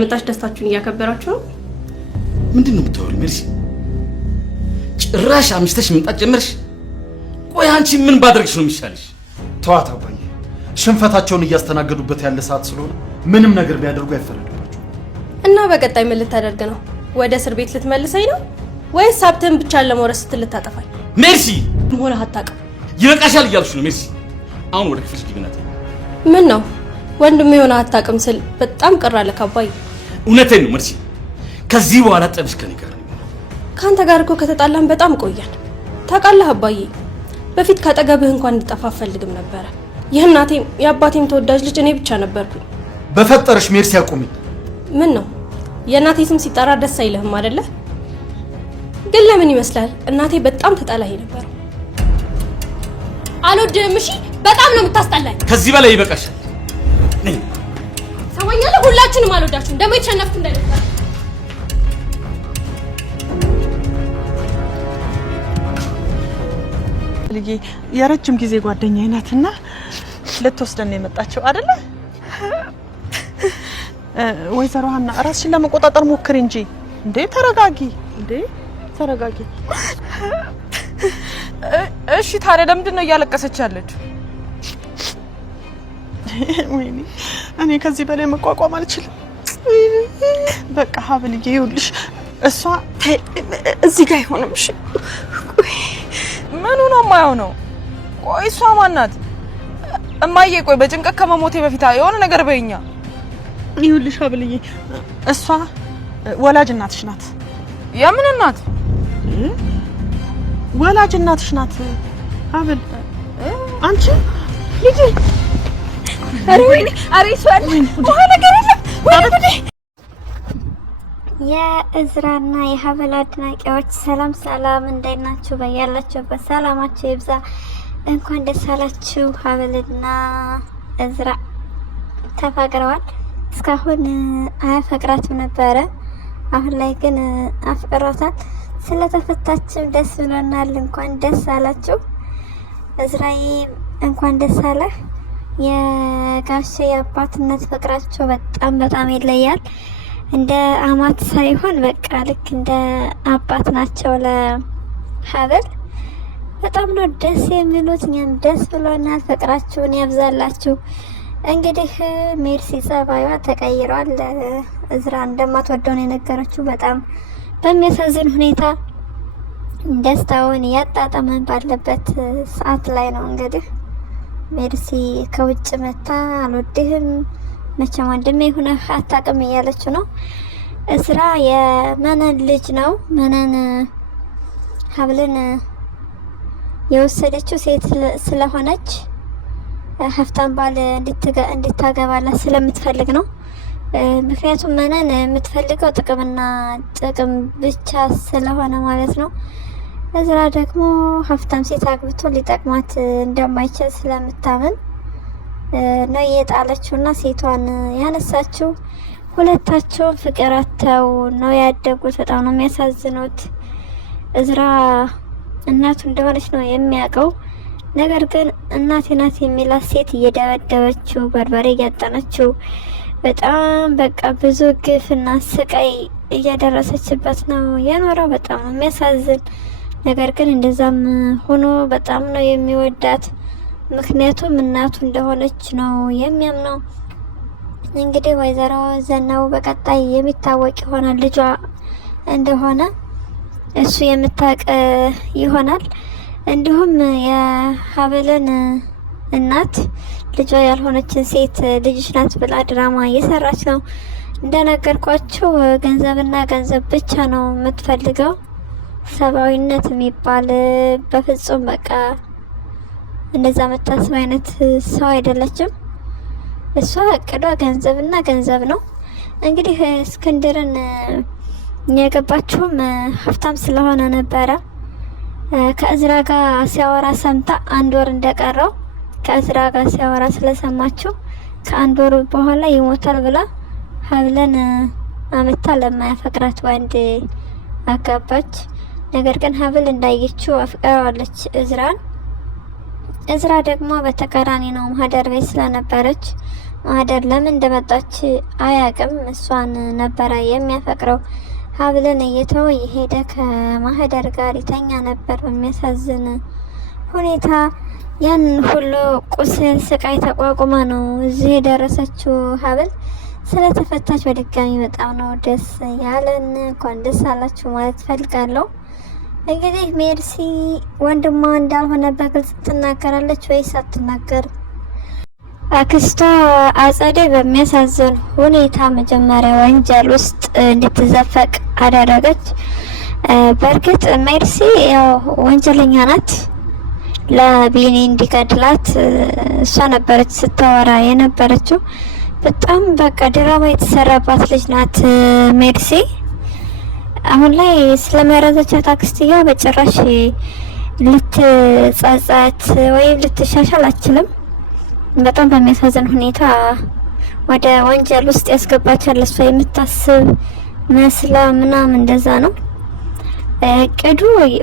ስለመጣች ደስታችሁን እያከበራችሁ ነው? ምንድነው የምታወሪው ሜርሲ? ጭራሽ አምስተሽ መምጣት ጀመርሽ? ቆይ አንቺ ምን ባደርግሽ ነው የሚሻልሽ? ተዋት አባዬ፣ ሽንፈታቸውን እያስተናገዱበት ያለ ሰዓት ስለሆነ ምንም ነገር ቢያደርጉ አይፈረድባቸው። እና በቀጣይ ምን ልታደርግ ነው? ወደ እስር ቤት ልትመልሰኝ ነው ወይስ ሀብትን ብቻ ለመውረስ ስትል ልታጠፋኝ? ሜርሲ ሆነ አታውቅም። ይበቃሻል እያልሽ ነው ሜርሲ። አሁን ወደ ክፍልሽ ግቢና። ምን ነው ወንድም የሆነ አታውቅም ስል በጣም ቅር አለ አባዬ። እውነቴን ነው ሜርሲ። ከዚህ በኋላ ጠብሽ ከኔ ጋር ነው። ካንተ ጋር እኮ ከተጣላን በጣም ቆያን። ታውቃለህ አባዬ፣ በፊት ካጠገብህ እንኳን እንድጠፋ አልፈልግም ነበር። የእናቴም የአባቴም ተወዳጅ ልጅ እኔ ብቻ ነበርኩኝ። በፈጠረሽ ሜርሲ አቁሚ። ምን ነው የእናቴ ስም ሲጠራ ደስ አይልህም አይደለ? ግን ለምን ይመስላል እናቴ በጣም ተጣላኝ ነበር። አልወድህም። እሺ በጣም ነው የምታስጠላኝ። ከዚህ በላይ ይበቃሻል። ነኝ ሰማኛለህ። ሁላችንም አልወዳችሁም። ደግሞ የተሸነፍኩ እንዳይመስል ልጄ የረጅም ጊዜ ጓደኛዬ ናትና ልትወስደን የመጣችው አይደለ? ወይዘሮ ሀና ራስሽን ለመቆጣጠር ሞክሪ እንጂ። እንዴ ተረጋጊ፣ እንዴ ተረጋጊ። እሺ ታዲያ ለምንድን ነው እያለቀሰች ያለችው? ወይኔ እኔ ከዚህ በላይ መቋቋም አልችልም። በቃ ሀብልዬ ይኸውልሽ፣ እሷ እዚህ ጋር አይሆንም። እሺ ምኑ ነው የማይሆነው? ቆይ እሷ ማን ናት? እማዬ ቆይ በጭንቀት ከመሞቴ በፊት የሆነ ነገር በይኛ። ይኸውልሽ ሀብልዬ፣ እሷ ወላጅ እናትሽ ናት። የምን እናት? ወላጅ እናትሽ ናት ሀብል። አንቺ ልጅ አሬ ወይኔ አሬ ሷል ወሃ ነገር አለ። የእዝራና የሀብል አድናቂዎች ሰላም ሰላም፣ እንደናችሁ? በያላችሁበት ሰላማችሁ ይብዛ። እንኳን ደስ አላችሁ። ሀብልና እዝራ ተፋቅረዋል። እስካሁን አያፈቅራትም ነበረ። አሁን ላይ ግን አፍቅሯታል። ስለተፈታችሁ ደስ ብሎናል። እንኳን ደስ አላችሁ። እዝራዬ እንኳን ደስ አለህ። የጋሼ የአባትነት ፍቅራቸው በጣም ይለያል። እንደ አማት ሳይሆን በቃ ልክ እንደ አባት ናቸው ለሀብል። በጣም ነው ደስ የሚሉት። እኛም ደስ ብሎናል። ፍቅራችሁን ያብዛላችሁ። እንግዲህ ሜርሲ ጸባይዋ ተቀይሯል። እዝራ እንደማትወደው ነው የነገረችው። በጣም በሚያሳዝን ሁኔታ ደስታውን ያጣጣመ ባለበት ሰዓት ላይ ነው እንግዲህ ሜርሲ ከውጭ መታ አልወድህም፣ መቼም ወንድሜ ሆነህ አታውቅም እያለችው ነው። እዝራ የመነን ልጅ ነው። መነን ሀብልን የወሰደችው ሴት ስለሆነች ሀብታም ባል እንድታገባላት ስለምትፈልግ ነው። ምክንያቱም መነን የምትፈልገው ጥቅምና ጥቅም ብቻ ስለሆነ ማለት ነው። እዝራ ደግሞ ሀብታም ሴት አግብቶ ሊጠቅማት እንደማይችል ስለምታምን ነው የጣለችውና ሴቷን ያነሳችው። ሁለታቸውም ፍቅር አጥተው ነው ያደጉት። በጣም ነው የሚያሳዝኑት። እዝራ እናቱ እንደሆነች ነው የሚያውቀው። ነገር ግን እናቴ ናት የሚላት ሴት እየደበደበችው፣ በርበሬ እያጠነችው፣ በጣም በቃ ብዙ ግፍና ስቃይ እያደረሰችበት ነው የኖረው። በጣም ነው የሚያሳዝን። ነገር ግን እንደዛም ሆኖ በጣም ነው የሚወዳት። ምክንያቱም እናቱ እንደሆነች ነው የሚያምነው። እንግዲህ ወይዘሮ ዘናው በቀጣይ የሚታወቅ ይሆናል ልጇ እንደሆነ እሱ የምታውቅ ይሆናል። እንዲሁም የሀብልን እናት ልጇ ያልሆነችን ሴት ልጅሽ ናት ብላ ድራማ እየሰራች ነው። እንደነገርኳችሁ ገንዘብና ገንዘብ ብቻ ነው የምትፈልገው። ሰብአዊነት የሚባል በፍጹም በቃ እንደዛ መታሰብ አይነት ሰው አይደለችም። እሷ እቅዷ ገንዘብና ገንዘብ ነው። እንግዲህ እስክንድርን የገባችውም ሀብታም ስለሆነ ነበረ። ከእዝራ ጋር ሲያወራ ሰምታ 1 ወር እንደቀረው ከእዝራ ጋር ሲያወራ ስለሰማችው ከ1 ወር በኋላ ይሞታል ብላ ሀብልን አመታ ለማያፈቅራት ወንድ አጋባች። ነገር ግን ሀብል እንዳየችው አፍቅራዋለች እዝራን። እዝራ ደግሞ በተቃራኒ ነው። ማህደር ቤት ስለነበረች ማህደር ለምን እንደመጣች አያቅም። እሷን ነበረ የሚያፈቅረው። ሀብልን እየተወ የሄደ ከማህደር ጋር ይተኛ ነበር። በሚያሳዝን ሁኔታ ያን ሁሉ ቁስል ስቃይ ተቋቁማ ነው እዚህ የደረሰችው። ሀብል ስለተፈታች በድጋሚ በጣም ነው ደስ ያለን። እንኳን ደስ አላችሁ ማለት ፈልጋለሁ። እንግዲህ ሜርሲ ወንድሟ እንዳልሆነ በግልጽ ትናገራለች ወይስ አትናገርም? አክስቷ አጸደ በሚያሳዝን ሁኔታ መጀመሪያ ወንጀል ውስጥ እንድትዘፈቅ አደረገች። በእርግጥ ሜርሲ ያው ወንጀለኛ ናት። ለቢኒ እንዲገድላት እሷ ነበረች ስታወራ የነበረችው። በጣም በቃ ድራማ የተሰራባት ልጅ ናት ሜርሲ። አሁን ላይ ስለመረዘቻት አክስትያ በጭራሽ ልትጸጸት ወይም ልትሻሻል አትችልም። በጣም በሚያሳዝን ሁኔታ ወደ ወንጀል ውስጥ ያስገባቻል። እሷ የምታስብ መስላ ምናምን እንደዛ ነው እቅዱ።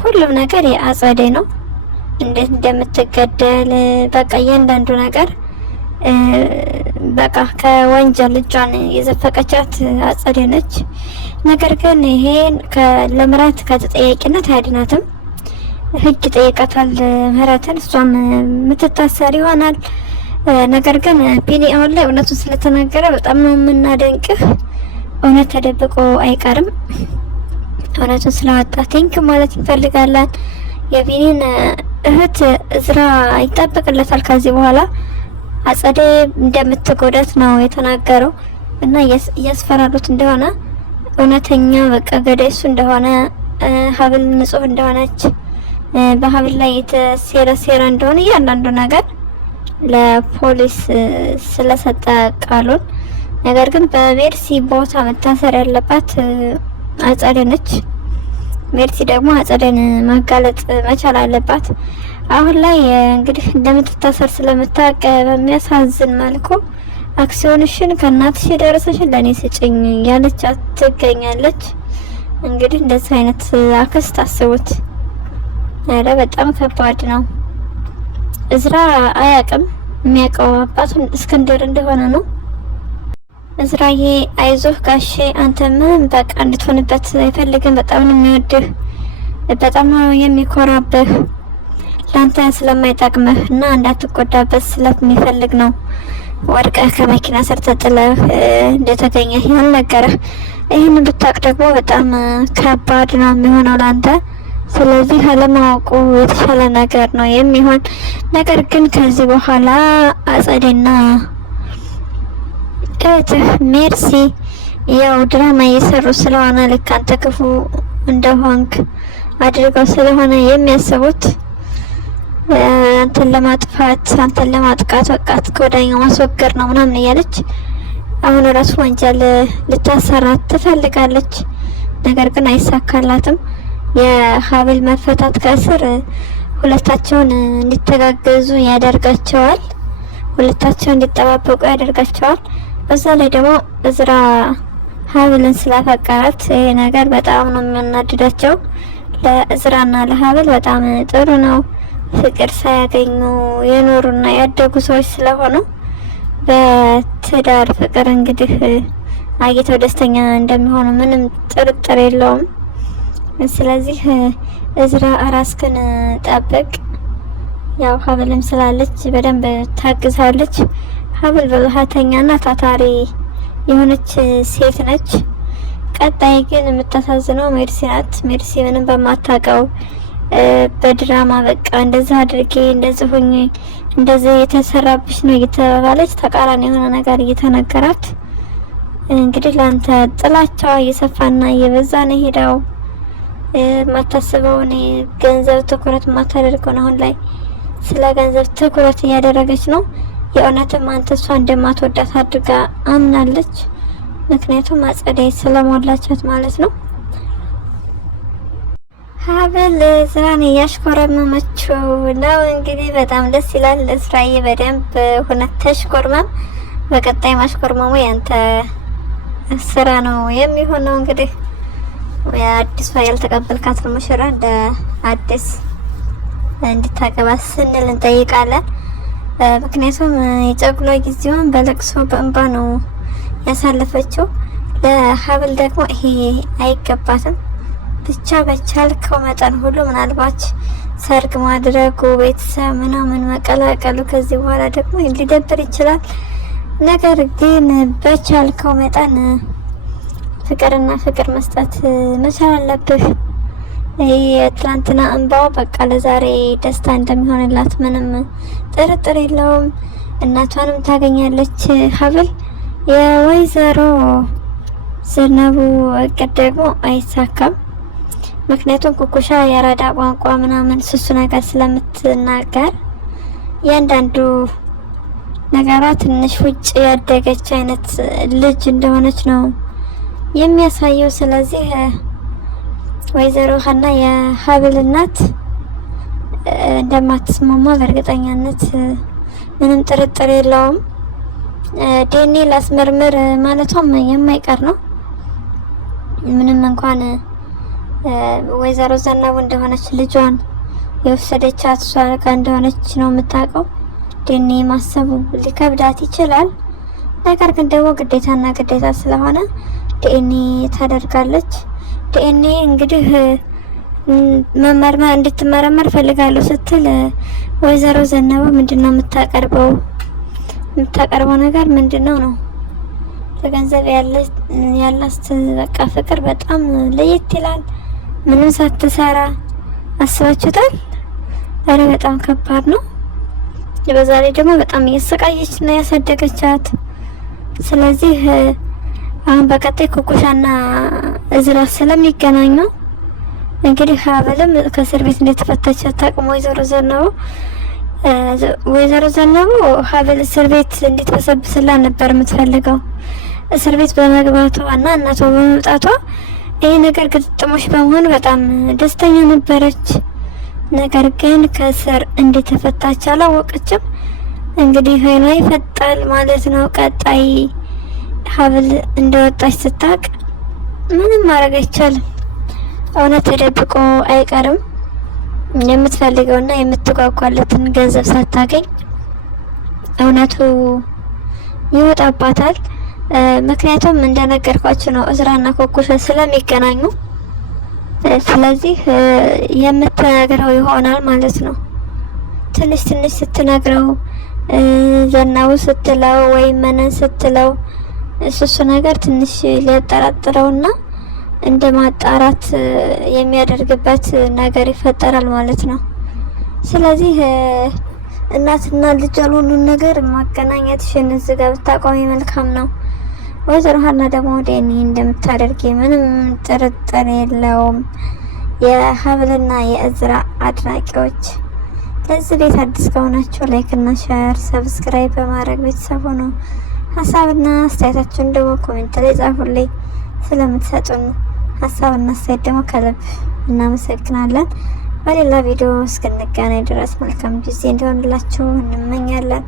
ሁሉም ነገር የአጸደ ነው። እንዴት እንደምትገደል በቃ እያንዳንዱ ነገር በቃ ከወንጀል እጇን የዘፈቀቻት አጸደ ነች። ነገር ግን ይሄን ለምራት ከተጠያቂነት አያድናትም። ሕግ ጠይቃታል ምህረትን። እሷም የምትታሰር ይሆናል። ነገር ግን ቢኒ አሁን ላይ እውነቱን ስለተናገረ በጣም ነው የምናደንቅህ። እውነት ተደብቆ አይቀርም። እውነቱን ስላወጣ ቴንክ ማለት እንፈልጋለን። የቢኒን እህት እዝራ ይጠበቅለታል። ከዚህ በኋላ አጸደ እንደምትጎዳት ነው የተናገረው እና እያስፈራሩት እንደሆነ እውነተኛ በቃ ገዳይ እሱ እንደሆነ ሀብል ንጹህ እንደሆነች በሀብል ላይ የተሴረ እንደሆነ እያንዳንዱ ነገር ለፖሊስ ስለሰጠ ቃሉን። ነገር ግን በሜርሲ ቦታ መታሰር ያለባት አጸደ ነች። ሜርሲ ደግሞ አጸደን ማጋለጥ መቻል አለባት። አሁን ላይ እንግዲህ እንደምትታሰር ስለምታውቅ በሚያሳዝን መልኩ አክሲዮንሽን ከእናትሽ የደረሰሽን ለእኔ ስጭኝ ያለች ትገኛለች። እንግዲህ እንደዚህ አይነት አክስት አስቡት። ኧረ በጣም ከባድ ነው። እዝራ አያውቅም። የሚያውቀው አባቱን እስክንድር እንደሆነ ነው። እዝራዬ አይዞህ ጋሼ፣ አንተ ምን በቃ እንድትሆንበት አይፈልግም። በጣም ነው የሚወድህ፣ በጣም ነው የሚኮራብህ። ለአንተ ስለማይጠቅምህ እና እንዳትጎዳበት ስለሚፈልግ ነው ወድቀህ ከመኪና ስር ተጥለህ እንደተገኘህ ያልነገረህ። ይህን ብታውቅ ደግሞ በጣም ከባድ ነው የሚሆነው ለአንተ። ስለዚህ አለማወቁ የተሻለ ነገር ነው የሚሆን። ነገር ግን ከዚህ በኋላ አጸደና እህትህ ሜርሲ ያው ድራማ እየሰሩ ስለሆነ ልክ አንተ ክፉ እንደሆንክ አድርገው ስለሆነ የሚያስቡት አንተን ለማጥፋት አንተን ለማጥቃት በቃ ከወዳኛው ማስወገድ ነው ምናምን እያለች አሁን ራሱ ወንጀል ልታሰራት ትፈልጋለች። ነገር ግን አይሳካላትም። የሀብል መፈታት ከስር ሁለታቸውን እንዲተጋገዙ ያደርጋቸዋል። ሁለታቸውን እንዲጠባበቁ ያደርጋቸዋል። በዛ ላይ ደግሞ እዝራ ሀብልን ስላፈቀራት ይሄ ነገር በጣም ነው የሚያናድዳቸው። ለእዝራና ለሀብል በጣም ጥሩ ነው። ፍቅር ሳያገኙ የኖሩና ያደጉ ሰዎች ስለሆኑ በትዳር ፍቅር እንግዲህ አግኝተው ደስተኛ እንደሚሆኑ ምንም ጥርጥር የለውም። ስለዚህ እዝራ ራስክን ጠብቅ። ያው ሀብልም ስላለች በደንብ ታግዛለች። ሀብል ብልሃተኛና ታታሪ የሆነች ሴት ነች። ቀጣይ ግን የምታሳዝነው ሜርሲ ናት። ሜርሲ ምንም በማታውቀው በድራማ በቃ እንደዛ አድርጌ እንደዚህ ሆኜ እንደዚህ የተሰራብሽ ነው እየተባለች ተቃራኒ የሆነ ነገር እየተነገራት እንግዲህ ላንተ ጥላቻዋ እየሰፋና እየበዛ ነው ሄዳው ማታስበውን ገንዘብ ትኩረት ማታደርገው አሁን ላይ ስለ ገንዘብ ትኩረት እያደረገች ነው። የእውነትም አንተ እሷ እንደማትወዳት አድርጋ አምናለች። ምክንያቱም አጸደ ስለሞላቻት ማለት ነው። ሀብል እዝራን እያሽኮረመመችው ነው። እንግዲህ በጣም ደስ ይላል። እስራዬ በደንብ ሁነት ተሽኮርመም። በቀጣይ ማሽኮርመሙ ያንተ ስራ ነው የሚሆነው። እንግዲህ የአዲስ ያልተቀበልካት ሙሽራ እንደ አዲስ እንድታገባ ስንል እንጠይቃለን። ምክንያቱም የጨጉላ ጊዜውን በለቅሶ በእንባ ነው ያሳለፈችው። ለሀብል ደግሞ ይሄ አይገባትም። ብቻ በቻልከው መጠን ሁሉ ምናልባት ሰርግ ማድረጉ ቤተሰብ ምናምን መቀላቀሉ ከዚህ በኋላ ደግሞ ሊደብር ይችላል። ነገር ግን በቻልከው መጠን ፍቅርና ፍቅር መስጠት መቻል አለብህ። የትላንትና እንባው በቃ ለዛሬ ደስታ እንደሚሆንላት ምንም ጥርጥር የለውም። እናቷንም ታገኛለች ሀብል። የወይዘሮ ዘነቡ እቅድ ደግሞ አይሳካም። ምክንያቱም ኩኩሻ የአራዳ ቋንቋ ምናምን ስሱ ነገር ስለምትናገር እያንዳንዱ ነገሯ ትንሽ ውጭ ያደገች አይነት ልጅ እንደሆነች ነው የሚያሳየው። ስለዚህ ወይዘሮ ሀና የሀብል እናት እንደማትስማማ በእርግጠኛነት ምንም ጥርጥር የለውም። ዴኔ ላስመርምር ማለቷም የማይቀር ነው። ምንም እንኳን ወይዘሮ ዘነቡ እንደሆነች ልጇን የወሰደቻት እሷ ጋር እንደሆነች ነው የምታውቀው። ዴኔ ማሰቡ ሊከብዳት ይችላል። ነገር ግን ደግሞ ግዴታና ግዴታ ስለሆነ ዲኤንኤ ታደርጋለች። ዲኤንኤ እንግዲህ መመርመር እንድትመረመር ፈልጋለሁ ስትል ወይዘሮ ዘነቡ ምንድነው የምታቀርበው ነገር ምንድነው ነው? ለገንዘብ ያላት በቃ ፍቅር በጣም ለየት ይላል። ምንም ሳትሰራ አስባችሁታል? አረ በጣም ከባድ ነው። በዛ ላይ ደግሞ በጣም እየሰቃየች ነው ያሳደገቻት። ስለዚህ አሁን በቀጣይ ኩኩሻና እዝራ ስለሚገናኙ እንግዲህ ሀብልም ከእስር ቤት እንደተፈታች አታውቅም ወይዘሮ ዘነቡ ሀብል እስር ቤት እንድትበሰብስላት ነበር የምትፈልገው። እስር ቤት በመግባቷ እና እናቷ በመምጣቷ ይህ ነገር ግጥሞች በመሆኑ በጣም ደስተኛ ነበረች። ነገር ግን ከእስር እንደተፈታች አላወቀችም። እንግዲህ ኃይሏ ይፈጣል ማለት ነው። ቀጣይ ሀብል እንደወጣች ስታውቅ ምንም ማድረግ አይቻልም። እውነት ተደብቆ አይቀርም። የምትፈልገውና የምትጓጓለትን ገንዘብ ሳታገኝ እውነቱ ይወጣባታል። ምክንያቱም እንደነገርኳችሁ ነው እዝራና ኩኩሻ ስለሚገናኙ። ስለዚህ የምትነግረው ይሆናል ማለት ነው። ትንሽ ስትነግረው ዘነቡ ስትለው ወይም መነን ስትለው እሱ ነገር ትንሽ ሊያጠራጥረውና እንደ ማጣራት የሚያደርግበት ነገር ይፈጠራል ማለት ነው። ስለዚህ እናትና ልጅ ያልሆኑን ነገር ማገናኘትሽን እዚህ ጋር ብታቆሚ መልካም ነው። ወይዘሮ ሀና ደግሞ ዲኤንኤ እንደምታደርግ ምንም ጥርጥር የለውም። የሀብልና የእዝራ አድናቂዎች ለዚህ ቤት አዲስ ከሆናችሁ ላይክ እና ሼር ሰብስክራይብ በማድረግ ቤተሰብ ሆኖ ሀሳብና አስተያየታችሁን ደግሞ ኮሜንት ላይ ጻፉልኝ። ስለምትሰጡን ሀሳብና አስተያየት ደግሞ ከልብ እናመሰግናለን። በሌላ ቪዲዮ እስክንገናኝ ድረስ መልካም ጊዜ እንዲሆንላችሁ እንመኛለን።